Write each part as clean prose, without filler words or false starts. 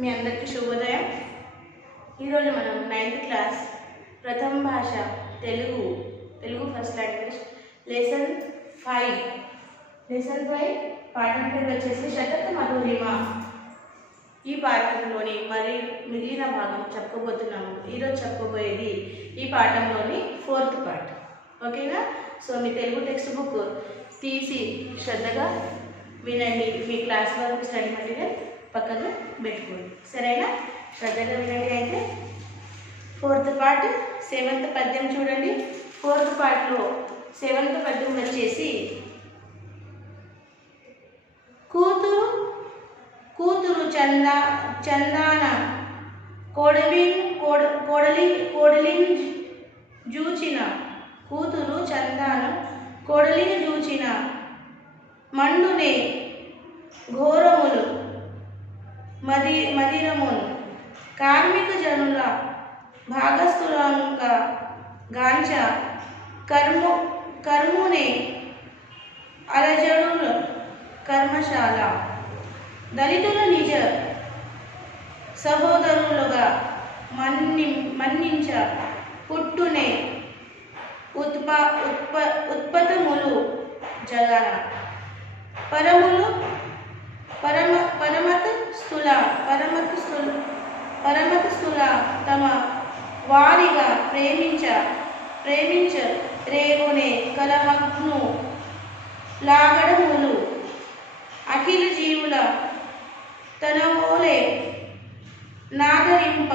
మీ అందరికీ శుభోదయం. ఈరోజు మనం 9th క్లాస్ ప్రథమ భాష తెలుగు ఫస్ట్ లాంగ్వేజ్ లెసన్ 5 పాఠం పేరు వచ్చేసి శతక మధురిమ. ఈ పాఠంలోని మరి మిగిలిన భాగం చెప్పుకోబోతున్నాము. ఈరోజు చెప్పుకోబోయేది ఈ పాఠంలోని 4th పార్ట్. ఓకేనా? సో మీ తెలుగు టెక్స్ట్ బుక్ తీసి శ్రద్ధగా వినండి. మీ క్లాస్ వర్క్ స్టడీ మెటీరియల్ పక్కన పెట్టుకోండి. సరేనా? శ్రద్ధగా వినండి. అయితే 4th పార్ట్ 7th పద్యం చూడండి. 4th పార్ట్లో 7th పద్యం వచ్చేసి కూతురు చందాన కోడలిని జూచిన కూతురు చందాన కోడలిని జూచిన మండునే ఘోరములు మదిరమును కార్మిక జనుల భాగస్థులంగా గాంచ కర్మునే అలజడుల కర్మశాల దళితుల నిజ సహోదరులుగా మన్నించ పుట్టునే ఉత్పతములు జగన పరమతస్థుల తమ వారిగా ప్రేమించ రేగునే కలహగ్ను లాగడములు అఖిల జీవుల తనవోలే నాదరింప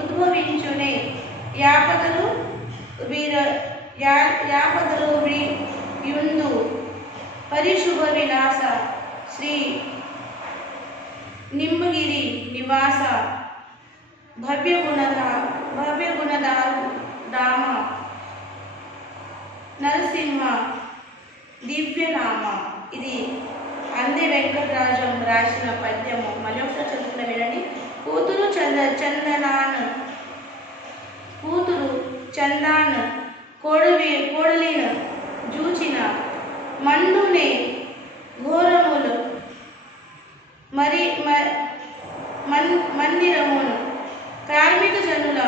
ఉద్భవించునే యాపదలు యుందు పరిశుభ విలాస శ్రీ నింబగిరి నివాస భవ్యగుణధామ నరసింహ దివ్యనామ. ఇది అందే వెంకటరాజం రాసిన పద్యము. మళ్ళీ ఒకసారి చదువుకున్న వినండి. కూతురు చందాన్ కోడలిన జూచిన మండునే ఘోరములు మందిరమును కార్మిక జనుల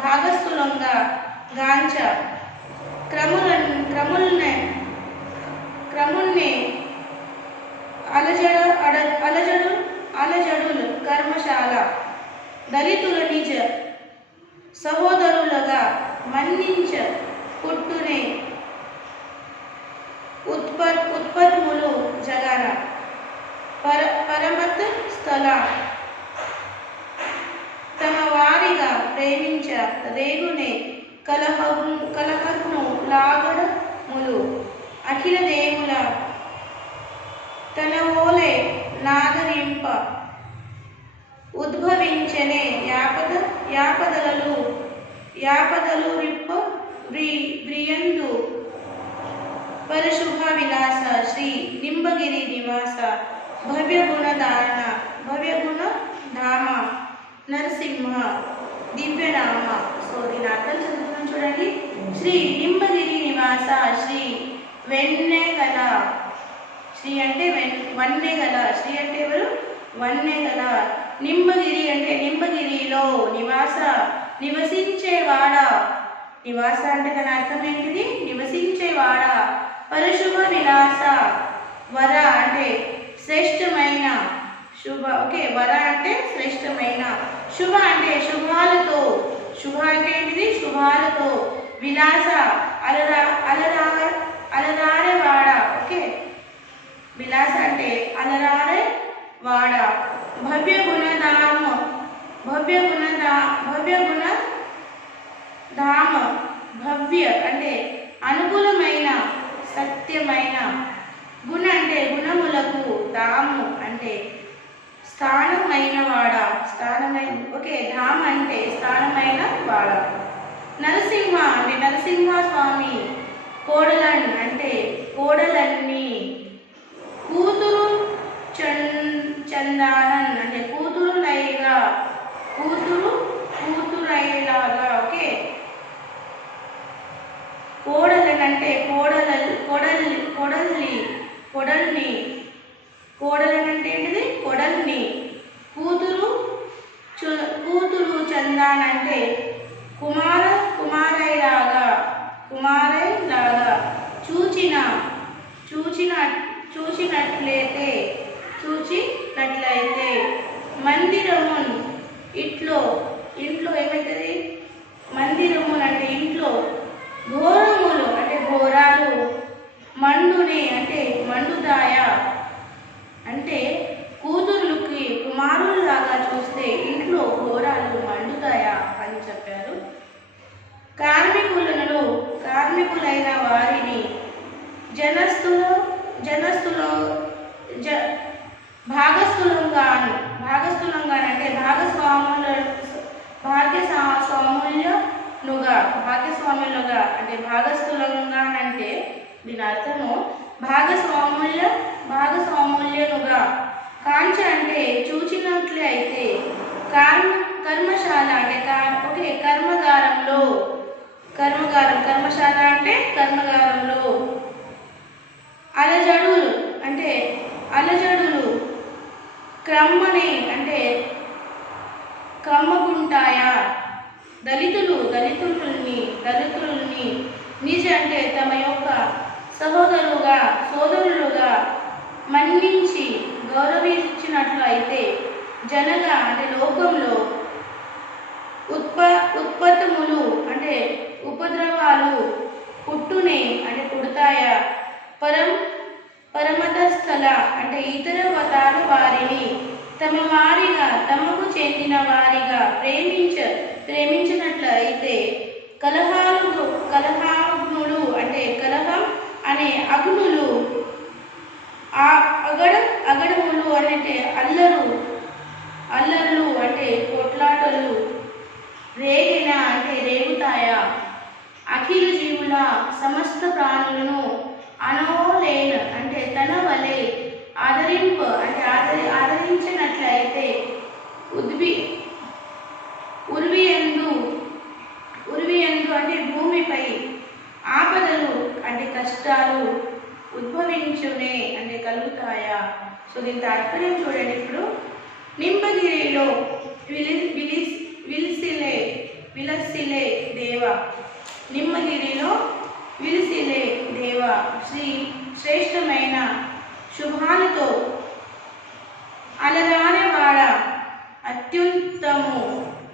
భాగస్థులంగా గాంచ క్రమున్నే అలజడులు కర్మశాల దళితుల నిజ సహోదరులుగా మన్నించ పుట్టునే ఉత్పత్ములు జగన పరమత స్థల తమ వారిగా ప్రేమించ రేగునే కలహగ్ను లాగడములు అఖిల దేవుల తనవోలే నాదరింప ఉద్భవించనే యాపదలు రిప్ప బ్రియందు పరిశుభ విలాస శ్రీ నింబగిరి నివాస భవ్యగుణ ధామ నరసింహ దివ్యనామ. సో దీని అర్థం చదువుతున్నాం చూడండి. శ్రీ నింబగిరి నివాస శ్రీ వెన్నెగల, శ్రీ అంటే వన్నెగల, శ్రీ అంటే ఎవరు? వన్నెగల. నింబగిరి అంటే నింబగిరిలో నివసించేవాడ. నివాస అంటే దాని అర్థం ఏంటిది? నివసించేవాడ. పరశుభ విలాస వర అంటే శ్రేష్టమైన శుభ. ఓకే, వర అంటే శ్రేష్టమైన, శుభ అంటే శుభాలతో, శుభ అంటే ఏంటిది? శుభాలతో. విలాస అలరారేవాడ. ఓకే, విలాస అంటే అలరారేవాడ. ధామ భవ్య అంటే అనుకూలమైన, సత్యమైన. గుణ అంటే గుణములకు, ధాము అంటే స్థానమైన వాడ, స్థానమైన. ఓకే, ధామ అంటే స్థానమైన వాడ. నరసింహ అంటే నరసింహ స్వామి. కోడలన్ అంటే కోడలన్నీ. కూతురు చందానన్ అంటే కూతురైలాగా. ఓకే, కోడలనంటే కోడల కుమార కుమారైలాగా కుమారైలాగా చూచినట్లయితే మందిరమున్ ఇంట్లో ఏమవుతుంది? మందిరమున్ అంటే ఇంట్లో, ఘోరములు అంటే ఘోరాలు, మండునే అంటే మండుతాయ అంటే కూతుర్లకి కుమారులాగా చూస్తే ఇంట్లో ఘోరాలు మండుతాయా అని చెప్పారు. కార్మికులైన వారిని భాగస్థులంగా అంటే భాగస్వాములుగా అంటే భాగస్థులంగా అంటే దీని అర్థము భాగస్వాముల్యనుగా కాంచ అంటే చూచినట్లే అయితే కర్మశాల అంటే కర్మశాల అంటే కర్మగారంలో అలజడులు క్రమ్మని అంటే క్రమ్మకుంటాయా దళితుల్ని నిజ అంటే తమ యొక్క సోదరులుగా మన్నించి గౌరవించినట్లు అయితే జనగా అంటే లోకంలో ఉత్పత్తములు అంటే ఉపద్రవాలు పుట్టునే అంటే పుడతాయా పరమతస్థల అంటే ఇతర మతాల వారిని తమకు చెందిన వారిగా ప్రేమించినట్లయితే కలహాగ్నులు అంటే కలహం అనే అగ్నులు అగడములు అంటే అల్లర్లు అంటే కొట్లాటలు రేగిన అంటే రేగుతాయా అఖిల జీవుల సమస్త ప్రాణులను అనోలేన్ అంటే తన వలె ఆదరించినట్లయితే ఉర్వియందు అంటే భూమిపై ఆపదలు అంటే కష్టాలు ఉద్భవించునే అంటే కలుగుతాయా. సో దీని తాత్పర్యం చూడండి. ఇప్పుడు నింబగిరిలో విలసిలే దేవ నిమ్మగిరిలో విలసిలే దేవ శ్రేష్టమైన శుభాలతో అలరానివాడ అత్యుత్తము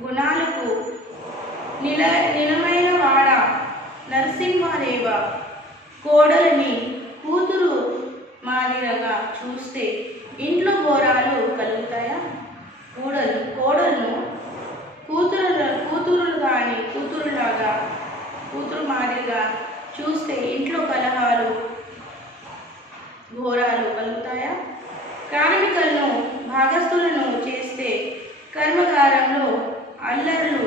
గుణాలకు నిలమైన వాడ నరసింహదేవ కోడలిని కూతురు మాదిరిగా చూస్తే ఇంట్లో ఘోరాలు కలుగుతాయా? కోడలను కూతురు మాదిరిగా చూస్తే ఇంట్లో కలహాలు ఘోరాలు కలుగుతాయా? కార్మికులను భాగస్థులను చేస్తే కర్మగారంలో అల్లర్లు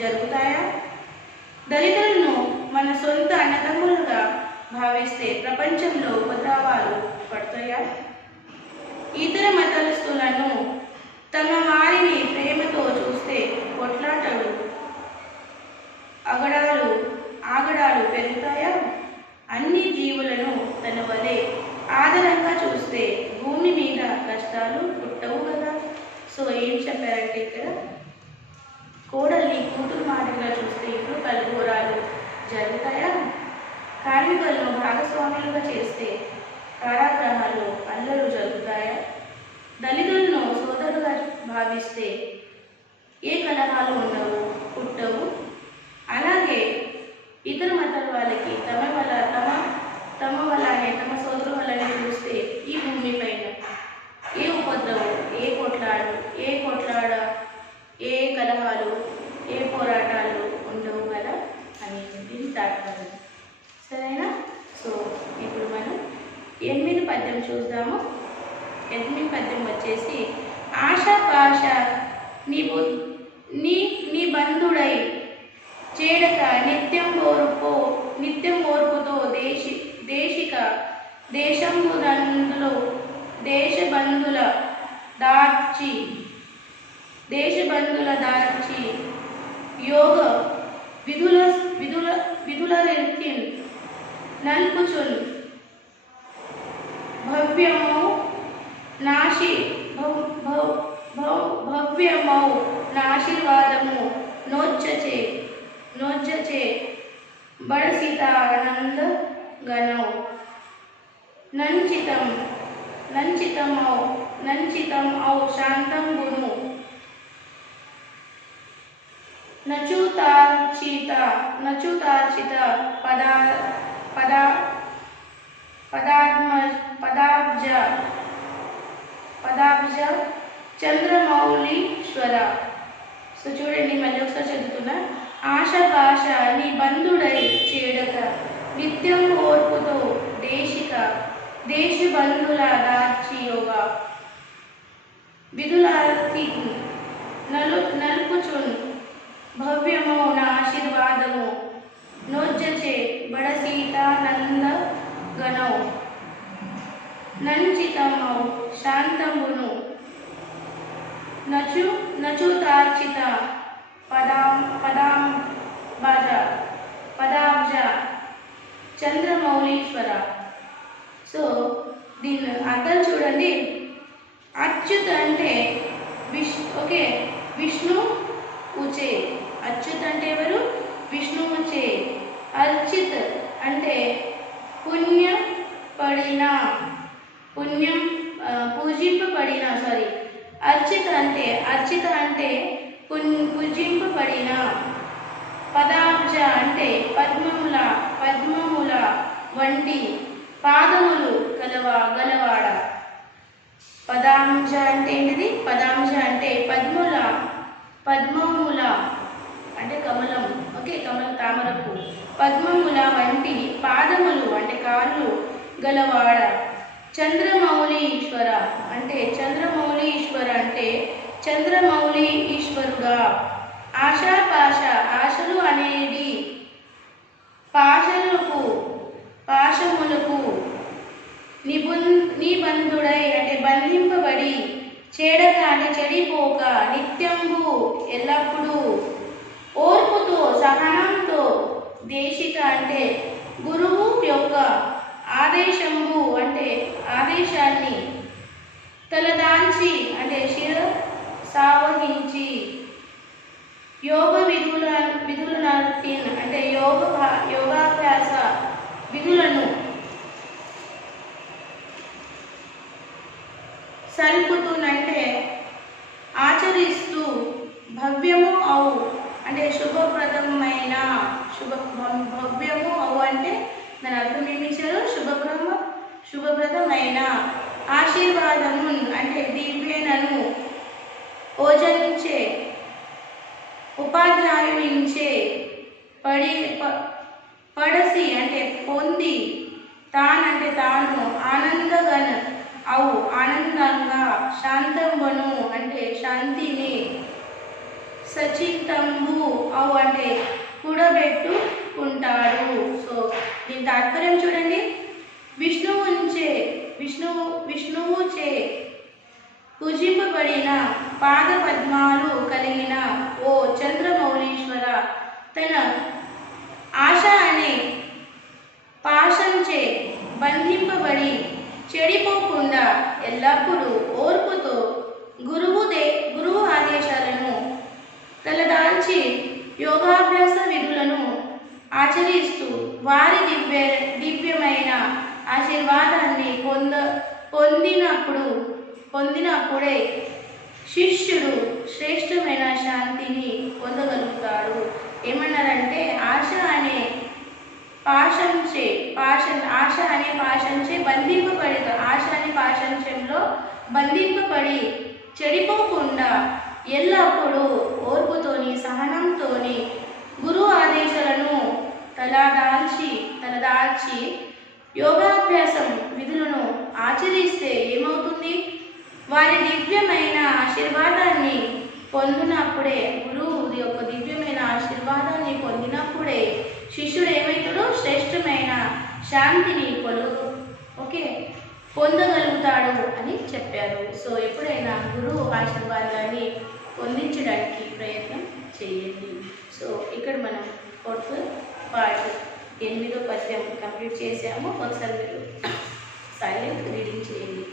జరుగుతాయా? దళితులను మన సొంత అన్నదమ్ములుగా భావిస్తే ప్రపంచంలో ఉపద్రవాలు పడతాయా? ఇతర మతస్థులను తమ వారిని ప్రేమతో చూస్తే కొట్లాటలు ఆగడాలు పెరుగుతాయా? అన్ని జీవులను తన వలె ఆదరంగా చూస్తే భూమి మీద కష్టాలు పుట్టవు కదా. సో ఏం చెప్పారంటే ఇక్కడ కోడల్ని కూతురు మాదిరిగా చూస్తే ఇప్పుడు కలఘోరాలు జరుగుతాయా? కార్మికులను భాగస్వాములుగా చేస్తే కారాగ్రహాలు అల్లలు జరుగుతాయా? దళితులను సోదరుగా భావిస్తే ఏ కలహాలు ఉండవు, పుట్టవు. అలాగే ఇతర మతాల వాళ్ళకి తమ వల్లనే తమ సోదరు వల్లనే చూస్తే ఈ భూమి పైన ఏ ఉపద్రవం, ఏ కొట్లాడ, ఏ కలహాలు, ఏ పోరాటాలు ఉండవు కదా అని దీన్ని తాత్పర్యం. సరేనా? సో ఇప్పుడు మనం 8వ పద్యం చూద్దాము. 8వ పద్యం వచ్చేసి ఆశాపాశ నీ బంధుడై చేడక నిత్యం ఓర్పుతో దేశబంధుల దార్చి యోగ విధుల రీత్యం నల్పుచున్ భవ్యమౌ నాశీర్వాదము నోచ్చచే నోజ్జచే బడసితానంద గణౌ నంచితం ఔ శాంతం గును నచుతార్చిత పదాబ్జ చంద్రమౌళీశ్వర. సో చూడండి, మళ్ళీ ఒకసారి చదువుతున్నా. ఆశపాశ నీ బంధుడై చేడక నిత్యం ఓర్పుతో దేశి బంధుల దార్చి యోగ విధులార్తి నలుపుచున్ భవ్యమో నా ఆశీర్వాదము నోజ్జచే బడసీతానంద గణౌ నంచితమౌ శాంతమును నచుతార్చిత పదాబ్జ చంద్రమౌళీశ్వర. సో దీని అర్థం చూడండి. అచ్యుత్ అంటే విష్ణు ఉచే. అచ్యుత్ అంటే ఎవరు? విష్ణువుచే. అర్చిత్ అంటే పూజింపబడిన. అర్చిత అంటే పూజింపబడిన. పదాబ్జ అంటే పద్మముల వంటి పాదములు గలవాడ. పదాంజ అంటే ఏంటిది? పదాంజ అంటే పద్మముల అంటే కమలం. కమల తామరపు. పద్మముల వంటి పాదములు అంటే కాళ్ళు గలవాడ. చంద్రమౌళీశ్వర అంటే చంద్రమౌళి ఈశ్వరుడా. ఆశాపాశ ఆశలు అనేది పాశములకు నిబంధుడై అంటే బంధింపబడి చేడక అంటే చెడిపోక నిత్యంబు ఎల్లప్పుడూ ఓర్పుతో సహనంతో దేశిక అంటే గురువు యొక్క ఆదేశంబు అంటే ఆదేశాన్ని తలదాల్చి అంటే సావహించి యోగ విధులను అంటే యోగాభ్యాస విధులను సల్పుతునంటే ఆచరిస్తూ భవ్యము అవు అంటే శుభప్రదమైన భవ్యము అవు అంటే దాని అర్థం ఏమి ఇచ్చారు? శుభప్రదమైన ఆశీర్వాదము అంటే దివ్యనను ఓజనించే ఉపాధ్యాయునించే పడసి అంటే పొంది తానంటే తాను ఆనందగన అవు ఆనందంగా శాంతంబను అంటే శాంతిని సచితంబు అవు అంటే కూడబెట్టుకుంటాడు. సో దీని తాత్పర్యం చూడండి. విష్ణువుచే పూజింపబడిన పాద పద్మాలు కలిగిన ఓ చంద్రమౌళీశ్వర, తన ఆశ అనే పాశంచే బంధింపబడి చెడిపోకుండా ఎల్లప్పుడూ ఓర్పుతో గురువు ఆదేశాలను తలదాల్చి యోగాభ్యాస విధులను ఆచరిస్తూ వారి దివ్యమైన ఆశీర్వాదాన్ని పొందినప్పుడే శిష్యుడు శ్రేష్టమైన శాంతిని పొందగలుగుతాడు. ఏమన్నారంటే ఆశ అనే పాశంచే బంధింపబడి చెడిపోకుండా ఎల్లప్పుడూ ఓర్పుతోని సహనంతోని గురువు ఆదేశాలను తలదాల్చి యోగాభ్యాసం విధులను ఆచరిస్తే ఏమవుతుంది? వారి దివ్యమైన ఆశీర్వాదాన్ని పొందినప్పుడే, గురువు యొక్క దివ్యమైన ఆశీర్వాదాన్ని పొందినప్పుడే శిష్యుడు ఏమవుతాడు? శ్రేష్టమైన శాంతిని పొందగలుగుతాడు అని చెప్పారు. సో ఎప్పుడైనా గురువు ఆశీర్వాదాన్ని పొందించడానికి ప్రయత్నం చేయండి. సో ఇక్కడ మనం 4th పార్ట్ 8వ పద్యం కంప్లీట్ చేసాము. ఒకసారి మీరు సైలెంట్ రీడింగ్ చేయండి.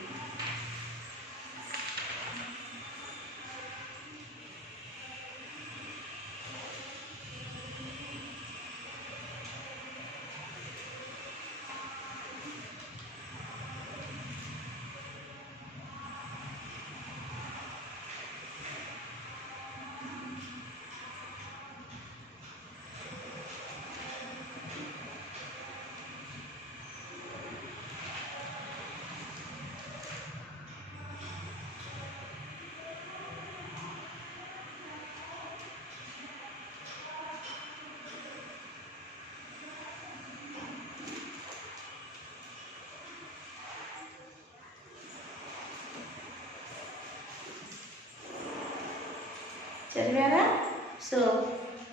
చదివారా? So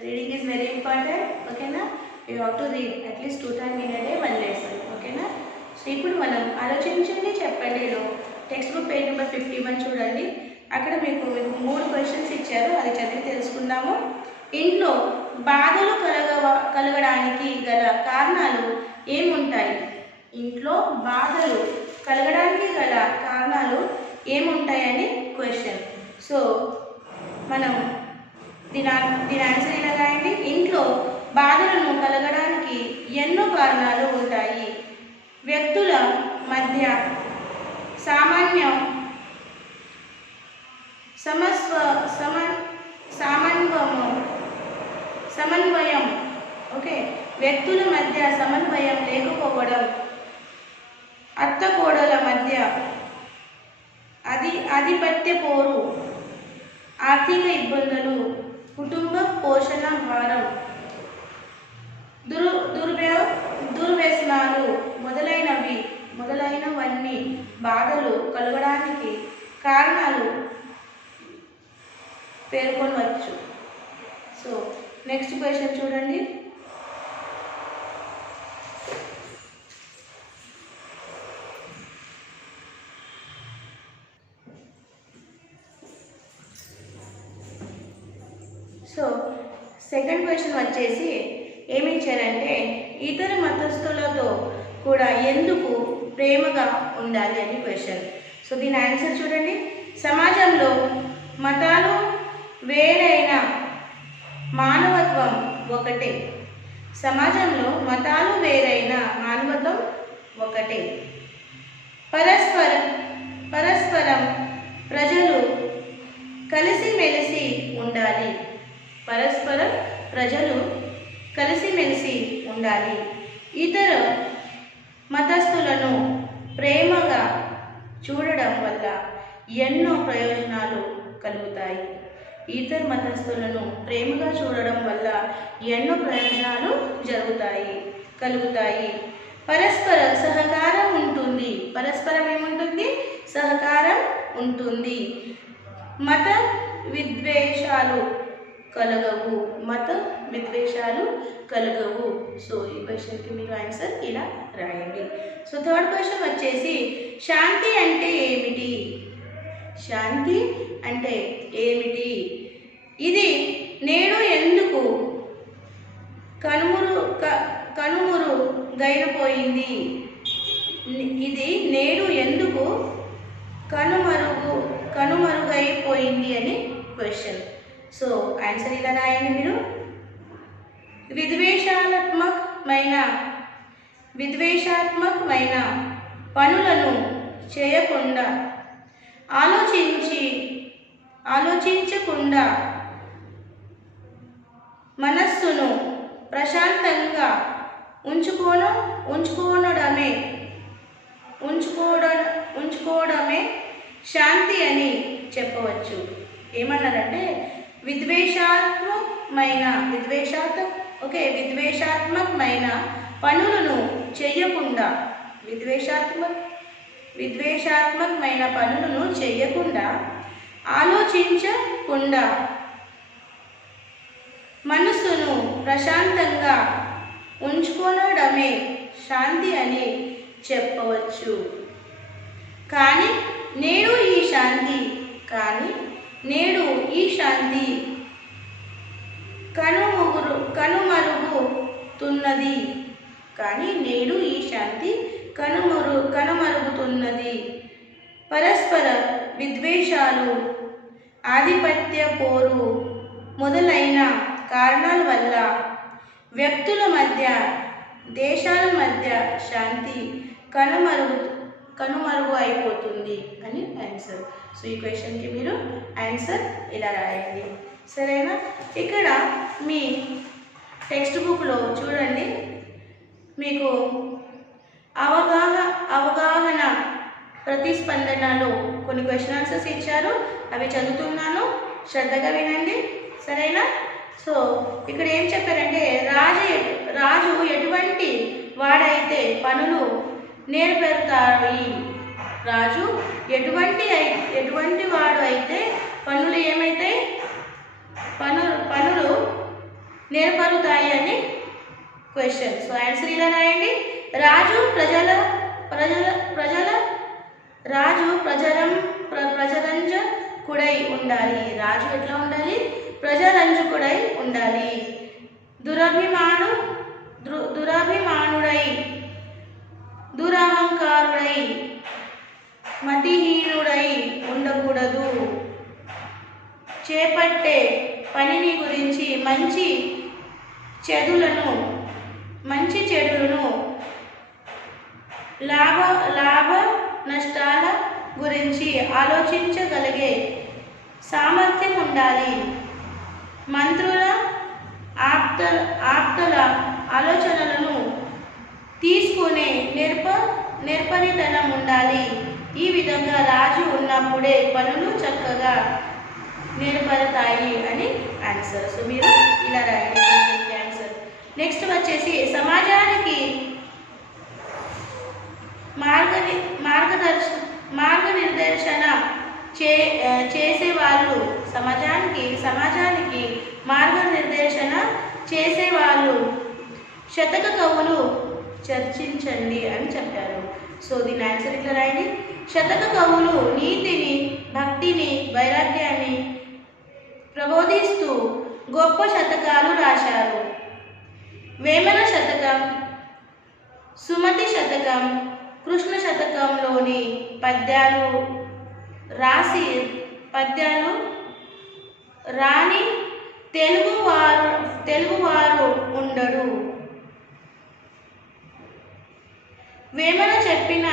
reading is very important. ఓకేనా? You have to read at least 2 times in a day 1 lesson. ఓకేనా? సో ఇప్పుడు మనం ఆలోచించండి చెప్పండిలో టెక్స్ట్ బుక్ పేజ్ నెంబర్ 51 చూడండి. అక్కడ మీకు 3 క్వశ్చన్స్ ఇచ్చారు, అది చదివి తెలుసుకుందాము. ఇంట్లో బాధలు కలగడానికి గల కారణాలు ఏముంటాయి? ఇంట్లో బాధలు కలగడానికి గల కారణాలు ఏముంటాయని క్వశ్చన్. సో మనం దీని ఆన్సర్ ఇలా రాయండి. ఇంట్లో బాధలను కలగడానికి ఎన్నో కారణాలు ఉంటాయి. వ్యక్తుల మధ్య సమన్వయం ఓకే, వ్యక్తుల మధ్య సమన్వయం లేకపోవడం, అత్తకోడల మధ్య ఆధిపత్య పోరు, ఆర్థిక ఇబ్బందులు, కుటుంబ పోషణ భారం, దుర్వ్యసనాలు మొదలైనవన్నీ బాధలు కలగడానికి కారణాలు పేర్కొనవచ్చు. సో నెక్స్ట్ క్వశ్చన్ చూడండి. సో సెకండ్ క్వశ్చన్ వచ్చేసి ఏమి ఇచ్చారంటే ఇతర మతస్థులతో కూడా ఎందుకు ప్రేమగా ఉండాలి అని క్వశ్చన్. సో దీని ఆన్సర్ చూడండి. సమాజంలో మతాలు వేరైన మానవత్వం ఒకటే. సమాజంలో మతాలు వేరైన మానవత్వం ఒకటే. పరస్పరం ప్రజలు కలిసిమెలిసి ఉండాలి. పరస్పరం ప్రజలు కలిసిమెలిసి ఉండాలి. ఇతర మతస్థులను ప్రేమగా చూడడం వల్ల ఎన్నో ప్రయోజనాలు కలుగుతాయి. ఇతర మతస్థులను ప్రేమగా చూడడం వల్ల ఎన్నో ప్రయోజనాలు కలుగుతాయి. పరస్పర సహకారం ఉంటుంది. పరస్పరం ఏముంటుంది? సహకారం ఉంటుంది. మత విద్వేషాలు కలగవు. సో ఈ క్వశ్చన్కి మీరు ఆన్సర్ ఇలా రాయండి. సో థర్డ్ క్వశ్చన్ వచ్చేసి శాంతి అంటే ఏమిటి? శాంతి అంటే ఏమిటి? ఇది నేడు ఎందుకు కనుమరుగైపోయింది? ఇది నేడు ఎందుకు కనుమరుగైపోయింది అని క్వశ్చన్. సో ఆన్సర్ ఇలా రాయండి మీరు. విద్వేషాత్మకమైన పనులను చేయకుండా, ఆలోచించకుండా మనస్సును ప్రశాంతంగా ఉంచుకోవడమే శాంతి అని చెప్పవచ్చు. ఏమన్నారంటే విద్వేషాత్మకమైన పనులను చేయకుండా, విద్వేషాత్మకమైన పనులను చేయకుండా, ఆలోచించకుండా మనస్సును ప్రశాంతంగా ఉంచుకోవడమే శాంతి అని చెప్పవచ్చు. కానీ నేడు ఈ శాంతి కనుమరుగుతున్నది. పరస్పర విద్వేషాలు, ఆధిపత్య పోరు మొదలైన కారణాల వల్ల వ్యక్తుల మధ్య, దేశాల మధ్య శాంతి కనుమరుగు అయిపోతుంది అని ఆన్సర్. సో ఈ క్వశ్చన్కి మీరు ఆన్సర్ ఇలా రాయండి. సరేనా? ఇక్కడ మీ టెక్స్ట్ బుక్లో చూడండి, మీకు అవగాహన ప్రతిస్పందనలో కొన్ని క్వశ్చన్ ఆన్సర్స్ ఇచ్చారు, అవి చదువుతున్నాను, శ్రద్ధగా వినండి. సరేనా? సో ఇక్కడ ఏం చెప్పారంటే రాజు ఎటువంటి వాడైతే పనులు నేర్పెడతాయి. రాజు ఎటువంటి వాడు అయితే పనులు ఏమైతాయి? పనులు నేర్పరుతాయి అని క్వశ్చన్. సో ఆన్సర్ ఇలా రాయండి. రాజు ప్రజరంజకుడై ఉండాలి. రాజు ఎట్లా ఉండాలి? ప్రజరంజకుడై ఉండాలి. దురభిమానుడై, దురహంకారుడై, మతిహీనుడై ఉండకూడదు. చేపట్టే పనిని గురించి మంచి చెడులను లాభ నష్టాల గురించి ఆలోచించగలిగే సామర్థ్యం ఉండాలి. మంత్రుల ఆప్తుల ఆలోచనలను తీసుకునే నేర్పరితనం ఉండాలి. ఈ విధంగా రాజు ఉన్నప్పుడే పనులు చక్కగా నేర్పడతాయి అని ఆన్సర్. సో మీరు ఇలా రాయండి ఆన్సర్. నెక్స్ట్ వచ్చేసి సమాజానికి మార్గనిర్దేశన చేసేవాళ్ళు, సమాజానికి మార్గనిర్దేశన చేసేవాళ్ళు శతక కవులు చర్చించండి అని చెప్పారు. సో దీని ఆన్సర్ ఇట్లా రాయండి. శతక కవులు నీతిని, భక్తిని, వైరాగ్యాన్ని ప్రబోధిస్తూ గొప్ప శతకాలు రాశారు. వేమన శతకం, సుమతి శతకం, కృష్ణ శతకంలోని పద్యాలు రాని తెలుగువారు ఉండడు. వేమన చెప్పిన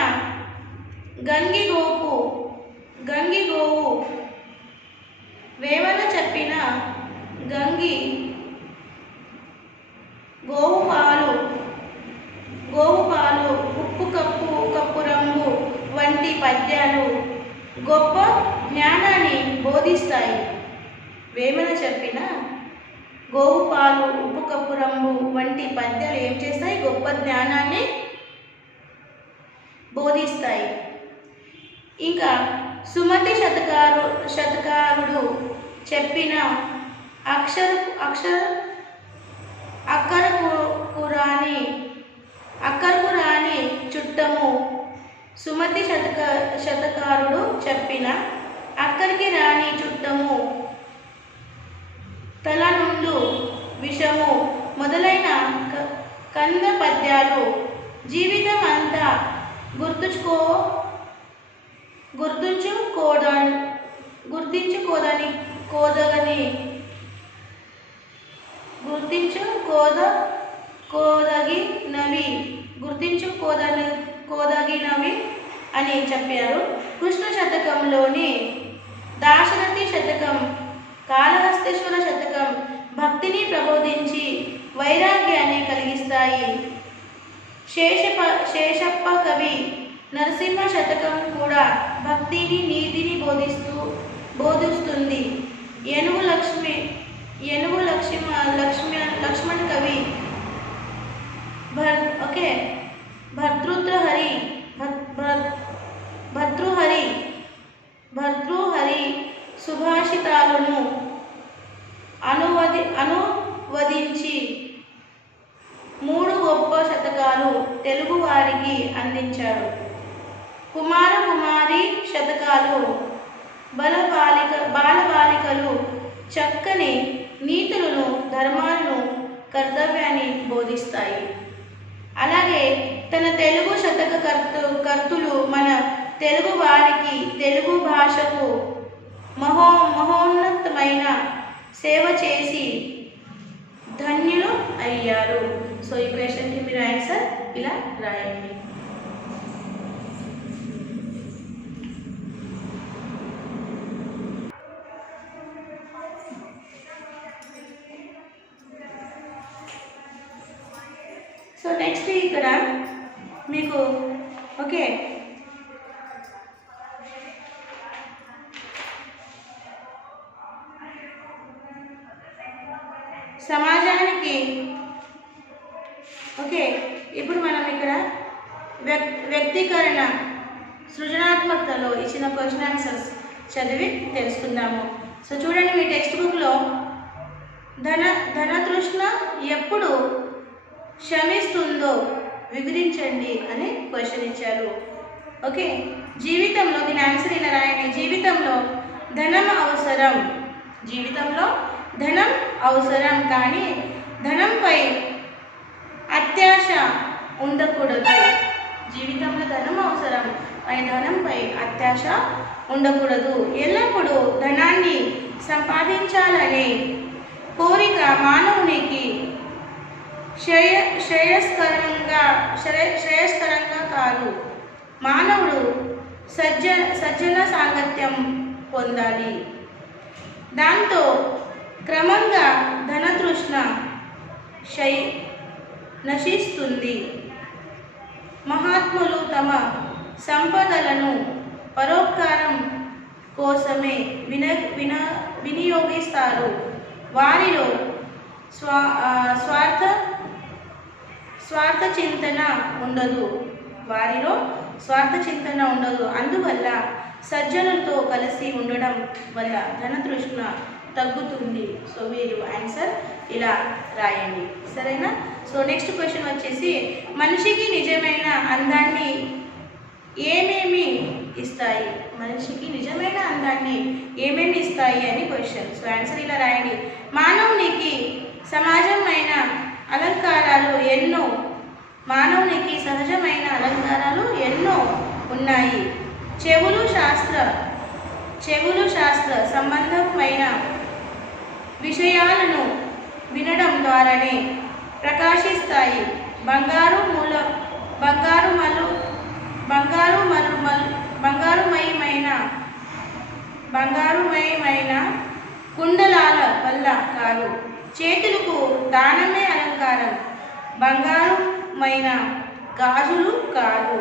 గంగిగోవు వేమన చెప్పిన గోవు పాలు ఉప్పు కప్పు రంగు వంటి పద్యాలు గొప్ప జ్ఞానాన్ని బోధిస్తాయి. వేమన చెప్పిన గోవు పాలు ఉప్పు కప్పు రంగు వంటి పద్యాలు ఏం చేస్తాయి? గొప్ప జ్ఞానాన్ని బోధిస్తాయి. ఇంకా సుమతి శతకారుడు చెప్పిన అక్కరకు రాని చుట్టము. సుమతి శతకారుడు చెప్పిన అక్కడికి రాని చుట్టము, తల నుండు విషము మొదలైన కంద పద్యాలు జీవితం అంతా గుర్తించుకోదగినవి అని చెప్పారు. కృష్ణ శతకంలోని దాశరథి శతకం, కాళహస్తీశ్వర శతకం భక్తిని ప్రబోధించి వైరాగ్యాన్ని కలిగిస్తాయి. శేషప్ప కవి నరసింహ శతకం కూడా భక్తిని, నీతిని బోధిస్తుంది. ఏనుగు లక్ష్మణ్ కవి భర్తృహరి సుభాషితాలను అనువదించి 3 గొప్ప శతకాలు తెలుగు వారికి అందించాడు. కుమారి శతకాలు బాలబాలికలు చక్కని నీతులను, ధర్మాలను, కర్తవ్యాన్ని బోధిస్తాయి. అలాగే తన తెలుగు శతక కర్తులు మన తెలుగు వారికి, తెలుగు భాషకు మహోన్నతమైన సేవ చేసి ధన్యులు అయ్యారు. సో ఈ క్వశ్చన్కి మీరు ఆన్సర్ ఇలా రాయండి. సో నెక్స్ట్ ఇక్కడ మీకు ఓకే సమాజానికి ఓకే ఇప్పుడు మనం ఇక్కడ వ్యక్తీకరణ సృజనాత్మకతలో ఇచ్చిన క్వశ్చన్ ఆన్సర్స్ చదివి తెలుసుకుందాము. సో చూడండి, మీ టెక్స్ట్ బుక్లో ధనతృష్ణ ఎప్పుడు శమిస్తుందో వివరించండి అని క్వశ్చన్ ఇచ్చారు. ఓకే, జీవితంలో దీని ఆన్సర్ ఇలా రాయండి. జీవితంలో ధనం అవసరం కానీ ధనంపై అత్యాశ ఉండకూడదు. జీవితంలో ధనం అవసరం కానీ ధనంపై అత్యాశ ఉండకూడదు. ఎల్లప్పుడూ ధనాన్ని సంపాదించాలనే కోరిక మానవునికి శ్రేయస్కరంగా కాదు. మానవుడు సజ్జన సాంగత్యం పొందాలి. దాంతో క్రమంగా ధనతృష్ణ నశిస్తుంది. మహాత్ములు తమ సంపదలను పరోపకారం కోసమే వినియోగిస్తారు. వారిలో స్వార్థ చింతన ఉండదు. అందువల్ల సజ్జనులతో కలిసి ఉండడం వల్ల ధనతృష్ణ తగ్గుతుంది. సో మీరు ఆన్సర్ ఇలా రాయండి, సరేనా? సో నెక్స్ట్ క్వశ్చన్ వచ్చేసి, మనిషికి నిజమైన అందాన్ని ఏమేమి ఇస్తాయి? మనిషికి నిజమైన అందాన్ని ఏమేమి ఇస్తాయి అని క్వశ్చన్. సో ఆన్సర్ ఇలా రాయండి. మానవునికి సహజమైన అలంకారాలు ఎన్నో ఉన్నాయి. చెవులు శాస్త్ర సంబంధమైన విషయాలను వినడం ద్వారానే ప్రకాశిస్తాయి. బంగారుమయమైన కుండలాల వల్ల కాదు. చేతులకు దానమే అలంకారం, బంగారుమైన గాజులు కాదు.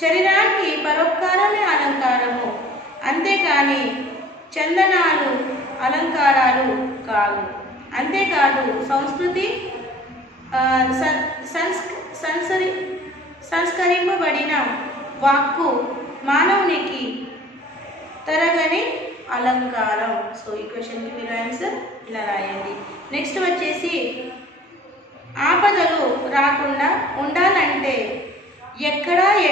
శరీరానికి పరోపకారమే అలంకారము, అంతేకాని చందనాలు అలంకారాలు కాదు. అంతేకాదు, సంస్కరింపబడిన వాక్కు మానవునికి తరగని అలంకారం. సో ఈ క్వశ్చన్కి మీరు ఆన్సర్ ఇలా రాయండి. నెక్స్ట్ వచ్చేసి, ఆపదలు రాకుండా ఉండాలంటే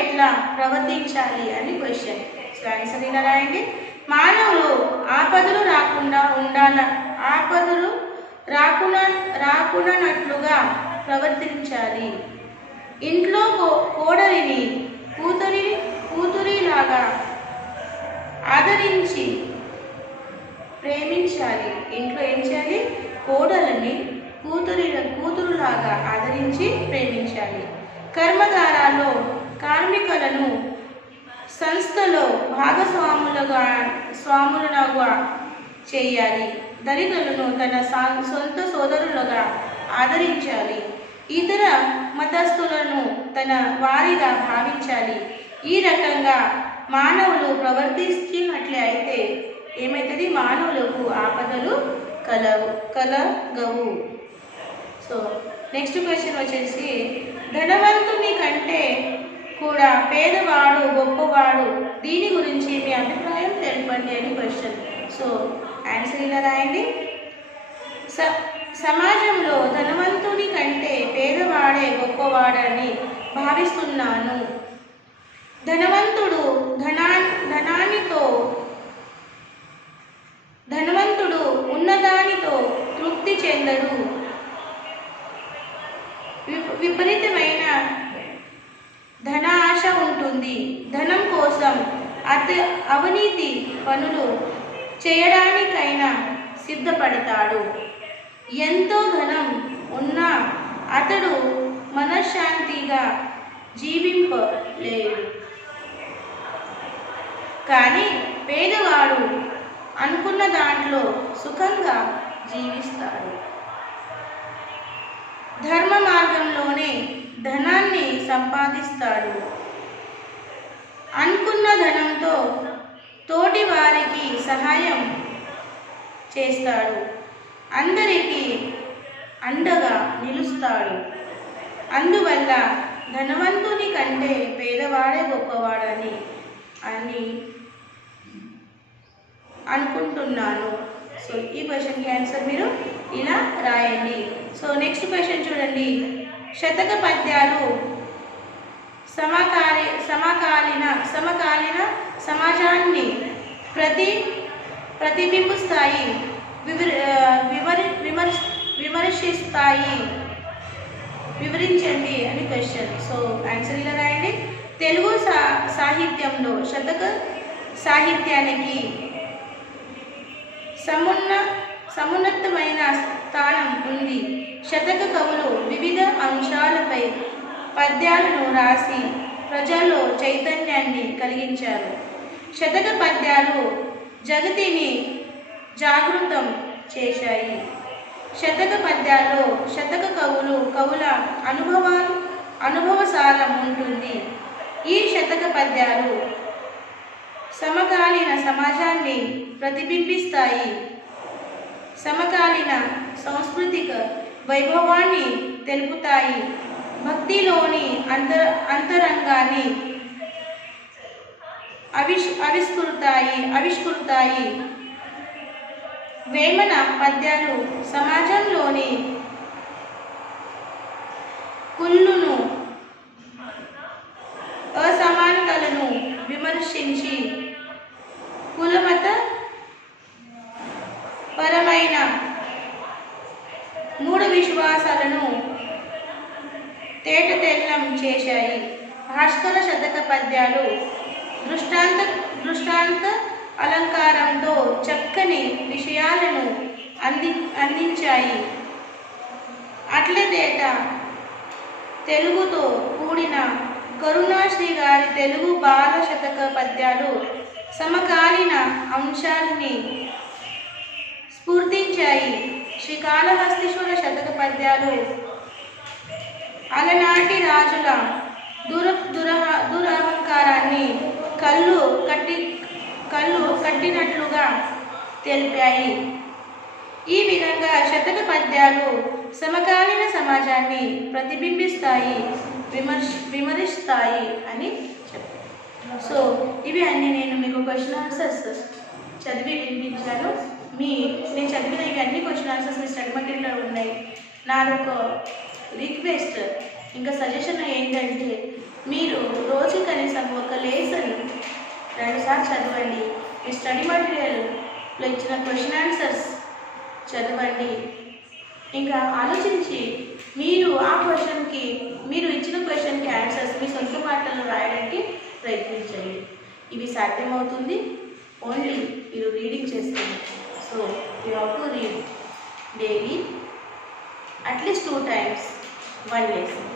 ఎట్లా ప్రవర్తించాలి అని క్వశ్చన్. సో ఆన్సర్ ఇలా రాయండి. మానవులు ఆపదలు రాకున్నట్లుగా ప్రవర్తించాలి. ఇంట్లో కోడలిని కూతురిలాగా ఆదరించి ప్రేమించాలి. ఇంట్లో ఏం చేయాలి? కోడలిని కూతురులాగా ఆదరించి ప్రేమించాలి. కర్మాగారాల్లో కార్మికులను సంస్థలో భాగస్వాములుగా చేయాలి. దళితులను తన సొంత సోదరులుగా ఆదరించాలి. ఇతర మతస్థులను తన వారిగా భావించాలి. ఈ రకంగా మానవులు ప్రవర్తిస్తున్నట్లే అయితే ఏమవుతుంది? మానవులకు ఆపదలు కలగవు. సో నెక్స్ట్ క్వశ్చన్ వచ్చేసి, ధనవంతుని కంటే కూడా పేదవాడు గొప్పవాడు, దీని గురించి మీ అభిప్రాయం తెలపండి అని క్వశ్చన్. సో ఆన్సర్ ఇలా రాయండి. సమాజంలో ధనవంతుని కంటే పేదవాడే గొప్పవాడని భావిస్తున్నాను. ధనవంతుడు ఉన్నదానితో తృప్తి చెందడు. విపరీతమైన ధనాశ ఉంటుంది. ధనం కోసం అవినీతి పనులు చేయడానికైనా సిద్ధపడతాడు. ఎంతో ధనం ఉన్నా అతడు మనశ్శాంతిగా జీవింపలేడు. కానీ పేదవాడు అనుకున్న దాంట్లో సుఖంగా జీవిస్తాడు. ధర్మ మార్గంలోనే ధనాన్ని సంపాదిస్తాడు. అనుకున్న ధనంతో తోటి వారికి సహాయం చేస్తాడు. అందరికీ అండగా నిలుస్తాడు. అందువల్ల ధనవంతుని కంటే పేదవాడే గొప్పవాడని అనుకుంటున్నాను. సో ఈ క్వశ్చన్కి ఆన్సర్ మీరు ఇలా రాయండి. సో నెక్స్ట్ క్వశ్చన్ చూడండి. శతక పద్యాలు సమకాలీన సమాజాన్ని ప్రతిబింబిస్తాయి, విమర్శిస్తాయి, వివరించండి అని క్వశ్చన్. సో ఆన్సర్ ఇలా రాయండి. తెలుగు సాహిత్యంలో శతక సాహిత్యానికి సమున్నతమైన స్థానం ఉంది. శతక కవులు వివిధ అంశాలపై పద్యాలను రాసి ప్రజల్లో చైతన్యాన్ని కలిగించారు. శతక పద్యాలు జగతిని జాగృతం చేశాయి. శతక పద్యాల్లో శతక కవుల అనుభవసారం ఉంటుంది. ఈ శతక పద్యాలు సమకాలీన సమాజాన్ని ప్రతిబింబిస్తాయి. సమకాలీన సాంస్కృతిక వైభవాన్ని తెలుపుతాయి. భక్తిలోని అంతరంగాన్ని ఆవిష్కృతాయి. వేమన పద్యాలు సమాజంలోని కుళ్ళును, అసమానతలను విమర్శించి కులమత పరమైన మూఢ విశ్వాసాలను తేటతెల్లం చేశాయి. భాస్కర శతక పద్యాలు దృష్టాంత అలంకారంతో చక్కని విషయాలను అందించాయి. అట్లదేట తెలుగుతో కూడిన కరుణాశ్రీ గారి తెలుగు బాల శతక పద్యాలు సమకాలీన అంశాలని స్ఫూర్తించాయి. శ్రీకాళహస్తీశ్వర శతక పద్యాలు అలనాటి రాజుల దురహంకారాన్ని కళ్ళు కట్టినట్లుగా తెలిపాయి. ఈ విధంగా శతక పద్యాలు సమకాలీన సమాజాన్ని ప్రతిబింబిస్తాయి, విమర్శిస్తాయి అని చెప్పారు. సో ఇవి అన్నీ నేను మీకు క్వశ్చన్ ఆన్సర్స్ చదివి వినిపించాను. నేను చదివిన ఇవి అన్ని క్వశ్చన్ ఆన్సర్స్ మీ స్టడీ మెటీరియల్లో ఉన్నాయి. నాదొక రిక్వెస్ట్ ఇంకా సజెషన్ ఏంటంటే మీరు రోజు కనీసం ఒక లెసన్ 2 సార్లు చదవండి. మీ స్టడీ మెటీరియల్లో ఇచ్చిన క్వశ్చన్ ఆన్సర్స్ చదవండి. ఇంకా ఆలోచించి మీరు ఆ క్వశ్చన్కి మీరు ఇచ్చిన క్వశ్చన్కి ఆన్సర్స్ మీ సొంత మాటల్లో రాయడానికి ప్రయత్నించండి. ఇవి సాధ్యమవుతుంది ఓన్లీ మీరు రీడింగ్ చేస్తుంది. So you have to read daily at least 2 times 1 lesson.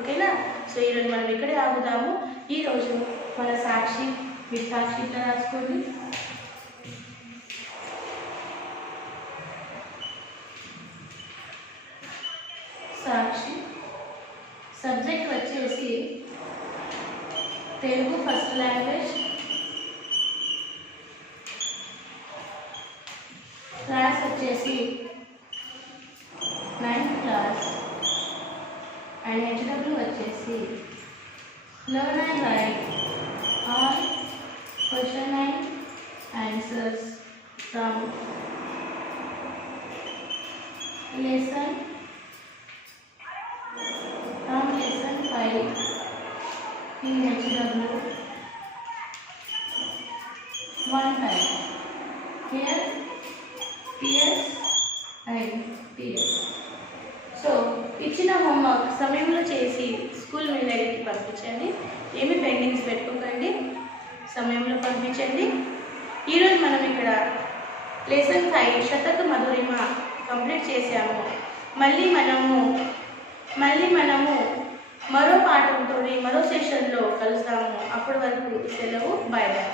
ఓకేనా? సో ఈరోజు మనం ఇక్కడే ఆగుదాము. ఈరోజు మన సాక్షి మీరు సాక్షి ఇట్లా రాసుకోండి. సాక్షి సబ్జెక్ట్ వచ్చేసి తెలుగు ఫస్ట్ లాంగ్వేజ్, క్లాస్ వచ్చేసి 9th క్లాస్, అండ్ హెచ్డబ్ల్యూ వచ్చేసి learn and right all question and answers from lesson 5 in HW 1 time. Here PS and PS. So ఇచ్చిన హోంవర్క్ సమయంలో చేసి స్కూల్ మెయిల్ ఐడికి పంపించండి. ఏమి పెండింగ్స్ పెట్టుకోకండి, సమయంలో పంపించండి. ఈరోజు మనం ఇక్కడ లెసన్ 5 శతక మధురిమ కంప్లీట్ చేసాము. మళ్ళీ మనము మరో పాఠంతో మరో సెషన్లో కలుస్తాము. అప్పటి వరకు సెలవు. Bye bye.